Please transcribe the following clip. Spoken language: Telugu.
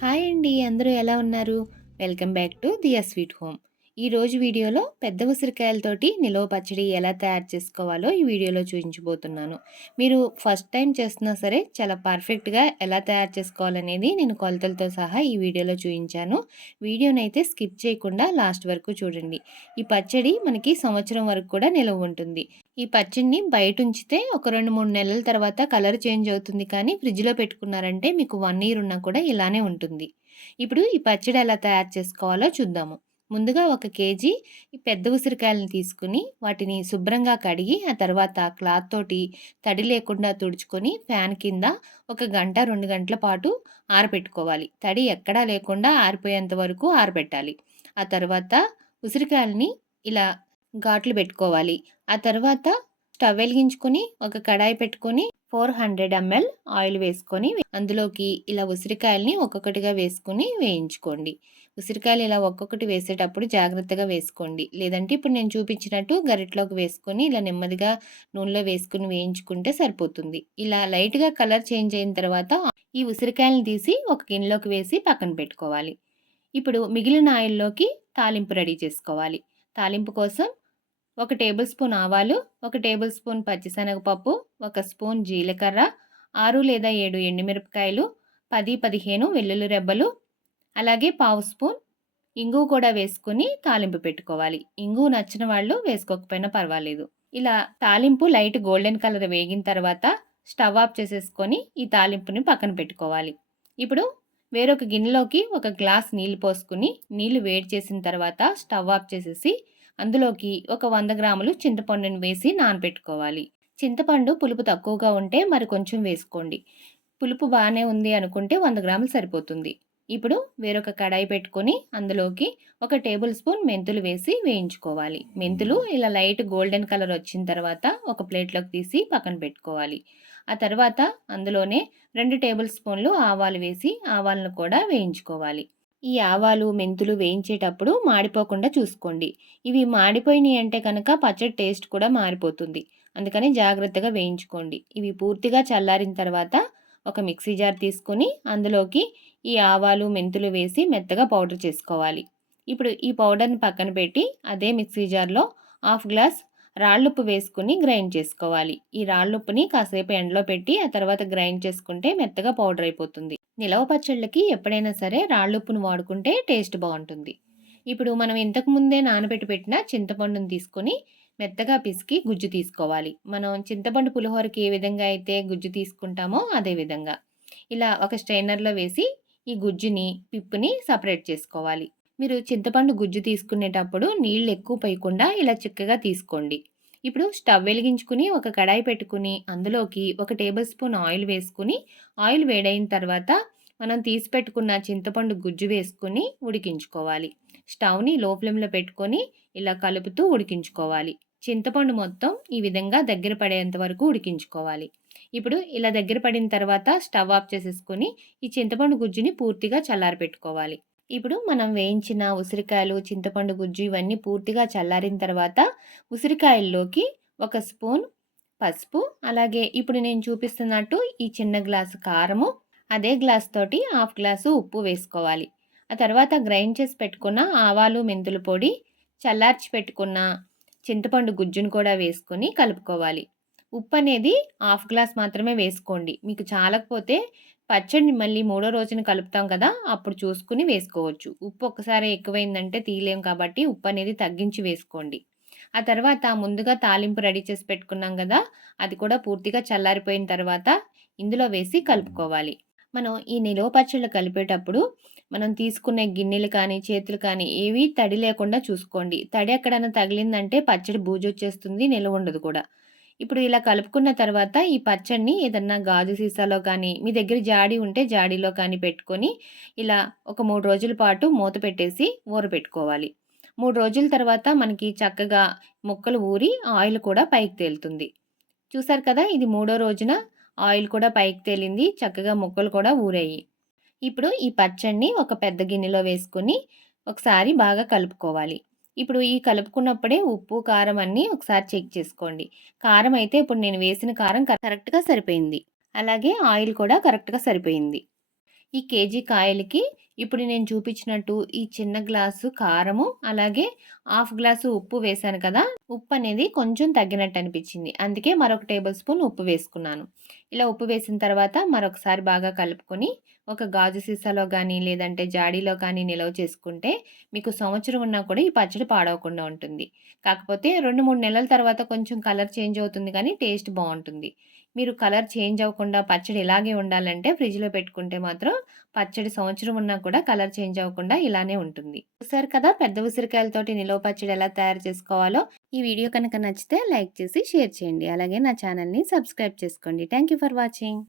హాయ్ అండి అందరూ ఎలా ఉన్నారు? Welcome back to Diya sweet home. ఈరోజు వీడియోలో పెద్ద ఉసిరికాయలతోటి నిలవ పచ్చడి ఎలా తయారు చేసుకోవాలో ఈ వీడియోలో చూపించబోతున్నాను. మీరు ఫస్ట్ టైం చేస్తున్నా సరే చాలా పర్ఫెక్ట్గా ఎలా తయారు చేసుకోవాలనేది నేను కొలతలతో సహా ఈ వీడియోలో చూపించాను. వీడియోని అయితే స్కిప్ చేయకుండా లాస్ట్ వరకు చూడండి. ఈ పచ్చడి మనకి సంవత్సరం వరకు కూడా నిలవ ఉంటుంది. ఈ పచ్చడిని బయట ఉంచితే ఒక రెండు మూడు నెలల తర్వాత కలర్ చేంజ్ అవుతుంది కానీ ఫ్రిడ్జ్లో పెట్టుకున్నారంటే మీకు వన్ ఇయర్ ఉన్నా కూడా ఇలానే ఉంటుంది. ఇప్పుడు ఈ పచ్చడి ఎలా తయారు చేసుకోవాలో చూద్దాము. ముందుగా ఒక కేజీ పెద్ద ఉసిరికాయలను తీసుకుని వాటిని శుభ్రంగా కడిగి ఆ తర్వాత క్లాత్ తోటి తడి లేకుండా తుడుచుకొని ఫ్యాన్ కింద ఒక గంట రెండు గంటల పాటు ఆరబెట్టుకోవాలి తడి ఎక్కడా లేకుండా ఆరిపోయేంత వరకు ఆరబెట్టాలి ఆ తర్వాత ఉసిరికాయలని ఇలా ఘాట్లు పెట్టుకోవాలి. ఆ తర్వాత స్టవ్ వెలిగించుకొని ఒక కడాయి పెట్టుకొని ఫోర్ హండ్రెడ్ ఎంఎల్ ఆయిల్ వేసుకొని అందులోకి ఇలా ఉసిరికాయల్ని ఒక్కొక్కటిగా వేసుకొని వేయించుకోండి. ఉసిరికాయలు ఇలా ఒక్కొక్కటి వేసేటప్పుడు జాగ్రత్తగా వేసుకోండి. లేదంటే ఇప్పుడు నేను చూపించినట్టు గరిటలోకి వేసుకొని ఇలా నెమ్మదిగా నూనెలో వేసుకుని వేయించుకుంటే సరిపోతుంది. ఇలా లైట్గా కలర్ చేంజ్ అయిన తర్వాత ఈ ఉసిరికాయలను తీసి ఒక గిన్నెలోకి వేసి పక్కన పెట్టుకోవాలి. ఇప్పుడు మిగిలిన ఆయిల్లోకి తాలింపు రెడీ చేసుకోవాలి. తాలింపు కోసం ఒక టేబుల్ స్పూన్ ఆవాలు ఒక టేబుల్ స్పూన్ పచ్చిశనగపప్పు ఒక స్పూన్ జీలకర్ర ఆరు లేదా ఏడు ఎండుమిరపకాయలు పది పదిహేను వెల్లుల్లి రెబ్బలు అలాగే పావు స్పూన్ ఇంగు కూడా వేసుకుని తాలింపు పెట్టుకోవాలి. ఇంగు నచ్చిన వాళ్ళు వేసుకోకపోయినా పర్వాలేదు. ఇలా తాలింపు లైట్ గోల్డెన్ కలర్ వేగిన తర్వాత స్టవ్ ఆఫ్ చేసేసుకొని ఈ తాలింపుని పక్కన పెట్టుకోవాలి. ఇప్పుడు వేరొక గిన్నెలోకి ఒక గ్లాస్ నీళ్ళు పోసుకుని నీళ్ళు వేడి చేసిన తర్వాత స్టవ్ ఆఫ్ చేసేసి అందులోకి ఒక వంద గ్రాములు చింతపండుని వేసి నానబెట్టుకోవాలి. చింతపండు పులుపు తక్కువగా ఉంటే మరి కొంచెం వేసుకోండి. పులుపు బాగానే ఉంది అనుకుంటే వంద గ్రాములు సరిపోతుంది. ఇప్పుడు వేరొక కడాయి పెట్టుకొని అందులోకి ఒక టేబుల్ స్పూన్ మెంతులు వేసి వేయించుకోవాలి. మెంతులు ఇలా లైట్ గోల్డెన్ కలర్ వచ్చిన తర్వాత ఒక ప్లేట్లోకి తీసి పక్కన పెట్టుకోవాలి. ఆ తర్వాత అందులోనే రెండు టేబుల్ స్పూన్లు ఆవాలు వేసి ఆవాలను కూడా వేయించుకోవాలి. ఈ ఆవాలు మెంతులు వేయించేటప్పుడు మాడిపోకుండా చూసుకోండి. ఇవి మాడిపోయినాయి అంటే కనుక పచ్చడి టేస్ట్ కూడా మారిపోతుంది. అందుకని జాగ్రత్తగా వేయించుకోండి. ఇవి పూర్తిగా చల్లారిన తర్వాత ఒక మిక్సీ జార్ తీసుకొని అందులోకి ఈ ఆవాలు మెంతులు వేసి మెత్తగా పౌడర్ చేసుకోవాలి. ఇప్పుడు ఈ పౌడర్ని పక్కన పెట్టి అదే మిక్సీ జార్లో హాఫ్ గ్లాస్ రాళ్ళుప్పు వేసుకుని గ్రైండ్ చేసుకోవాలి. ఈ రాళ్ళుప్పుని కాసేపు ఎండలో పెట్టి ఆ తర్వాత గ్రైండ్ చేసుకుంటే మెత్తగా పౌడర్ అయిపోతుంది. నిలవ పచ్చళ్ళకి ఎప్పుడైనా సరే రాళ్ళుప్పును వాడుకుంటే టేస్ట్ బాగుంటుంది. ఇప్పుడు మనం ఇంతకు ముందే నానబెట్టి పెట్టిన చింతపండుని తీసుకొని మెత్తగా పిసికి గుజ్జు తీసుకోవాలి. మనం చింతపండు పులిహోరకి ఏ విధంగా అయితే గుజ్జు తీసుకుంటామో అదే విధంగా. ఇలా ఒక స్ట్రైనర్లో వేసి ఈ గుజ్జుని పిప్పుని సపరేట్ చేసుకోవాలి. మీరు చింతపండు గుజ్జు తీసుకునేటప్పుడు నీళ్ళు ఎక్కువ పోయకుండా ఇలా చిక్కగా తీసుకోండి. ఇప్పుడు స్టవ్ వెలిగించుకుని ఒక కడాయి పెట్టుకుని అందులోకి ఒక టేబుల్ స్పూన్ ఆయిల్ వేసుకుని ఆయిల్ వేడైన తర్వాత మనం తీసి పెట్టుకున్న చింతపండు గుజ్జు వేసుకుని ఉడికించుకోవాలి. స్టవ్ని లో ఫ్లేమ్లో పెట్టుకొని ఇలా కలుపుతూ ఉడికించుకోవాలి. చింతపండు మొత్తం ఈ విధంగా దగ్గర పడేంత వరకు ఉడికించుకోవాలి. ఇప్పుడు ఇలా దగ్గర పడిన తర్వాత స్టవ్ ఆఫ్ చేసేసుకొని ఈ చింతపండు గుజ్జుని పూర్తిగా చల్లారి పెట్టుకోవాలి ఇప్పుడు మనం వేయించిన ఉసిరికాయలు చింతపండు గుజ్జు ఇవన్నీ పూర్తిగా చల్లారిన తర్వాత ఉసిరికాయల్లోకి ఒక స్పూన్ పసుపు అలాగే ఇప్పుడు నేను చూపిస్తున్నట్టు ఈ చిన్న గ్లాసు కారము అదే గ్లాస్ తోటి హాఫ్ గ్లాసు ఉప్పు వేసుకోవాలి. ఆ తర్వాత గ్రైండ్ చేసి పెట్టుకున్న ఆవాలు మెంతుల పొడి చల్లార్చి పెట్టుకున్న చింతపండు గుజ్జును కూడా వేసుకొని కలుపుకోవాలి. ఉప్పు అనేది హాఫ్ గ్లాస్ మాత్రమే వేసుకోండి. మీకు చాలకపోతే పచ్చడిని మళ్ళీ మూడో రోజున కలుపుతాం కదా అప్పుడు చూసుకుని వేసుకోవచ్చు. ఉప్పు ఒకసారి ఎక్కువైందంటే తీయలేం కాబట్టి ఉప్పు అనేది తగ్గించి వేసుకోండి. ఆ తర్వాత ముందుగా తాలింపు రెడీ చేసి పెట్టుకున్నాం కదా అది కూడా పూర్తిగా చల్లారిపోయిన తర్వాత ఇందులో వేసి కలుపుకోవాలి. మనం ఈ నిలువ పచ్చళ్ళు కలిపేటప్పుడు మనం తీసుకునే గిన్నెలు కానీ చేతులు కానీ ఏవి తడి లేకుండా చూసుకోండి. తడి ఎక్కడైనా తగిలిందంటే పచ్చడి బూజు వచ్చేస్తుంది నిల్వ ఉండదు కూడా. ఇప్పుడు ఇలా కలుపుకున్న తర్వాత ఈ పచ్చడిని ఏదన్నా గాజు సీసాలో కానీ మీ దగ్గర జాడి ఉంటే జాడీలో కానీ పెట్టుకొని ఇలా ఒక మూడు రోజుల పాటు మూత పెట్టేసి ఊర పెట్టుకోవాలి. మూడు రోజుల తర్వాత మనకి చక్కగా ముక్కలు ఊరి ఆయిల్ కూడా పైకి తేలుతుంది. చూసారు కదా ఇది మూడో రోజున ఆయిల్ కూడా పైకి తేలింది చక్కగా ముక్కలు కూడా ఊరాయి. ఇప్పుడు ఈ పచ్చడిని ఒక పెద్ద గిన్నెలో వేసుకొని ఒకసారి బాగా కలుపుకోవాలి. ఇప్పుడు ఈ కలుపుకున్నప్పుడే ఉప్పు కారం అన్నీ ఒకసారి చెక్ చేసుకోండి. కారం అయితే ఇప్పుడు నేను వేసిన కారం కరెక్ట్గా సరిపోయింది. అలాగే ఆయిల్ కూడా కరెక్ట్గా సరిపోయింది. ఈ కేజీ కాయలకి ఇప్పుడు నేను చూపించినట్టు ఈ చిన్న గ్లాసు కారము అలాగే హాఫ్ గ్లాసు ఉప్పు వేశాను కదా. ఉప్పు అనేది కొంచెం తగ్గినట్టు అనిపించింది. అందుకే మరొక టేబుల్ స్పూన్ ఉప్పు వేసుకున్నాను. ఇలా ఉప్పు వేసిన తర్వాత మరొకసారి బాగా కలుపుకొని ఒక గాజు సీసాలో కానీ లేదంటే జాడీలో కానీ నిల్వ చేసుకుంటే మీకు సంవత్సరం ఉన్నా కూడా ఈ పచ్చడి పాడవకుండా ఉంటుంది. కాకపోతే రెండు మూడు నెలల తర్వాత కొంచెం కలర్ చేంజ్ అవుతుంది కానీ టేస్ట్ బాగుంటుంది. మీరు కలర్ చేంజ్ అవ్వకుండా పచ్చడి ఇలాగే ఉండాలంటే ఫ్రిడ్జ్లో పెట్టుకుంటే మాత్రం పచ్చడి సంవత్సరం ఉన్నా కూడా కలర్ చేంజ్ అవ్వకుండా ఇలానే ఉంటుంది. చూసారు కదా పెద్ద ఉసిరికాయలతోటి నిలవ పచ్చడి ఎలా తయారు చేసుకోవాలో? ఈ వీడియో కనుక నచ్చితే లైక్ చేసి షేర్ చేయండి. అలాగే నా ఛానల్ని సబ్స్క్రైబ్ చేసుకోండి. Thank for watching.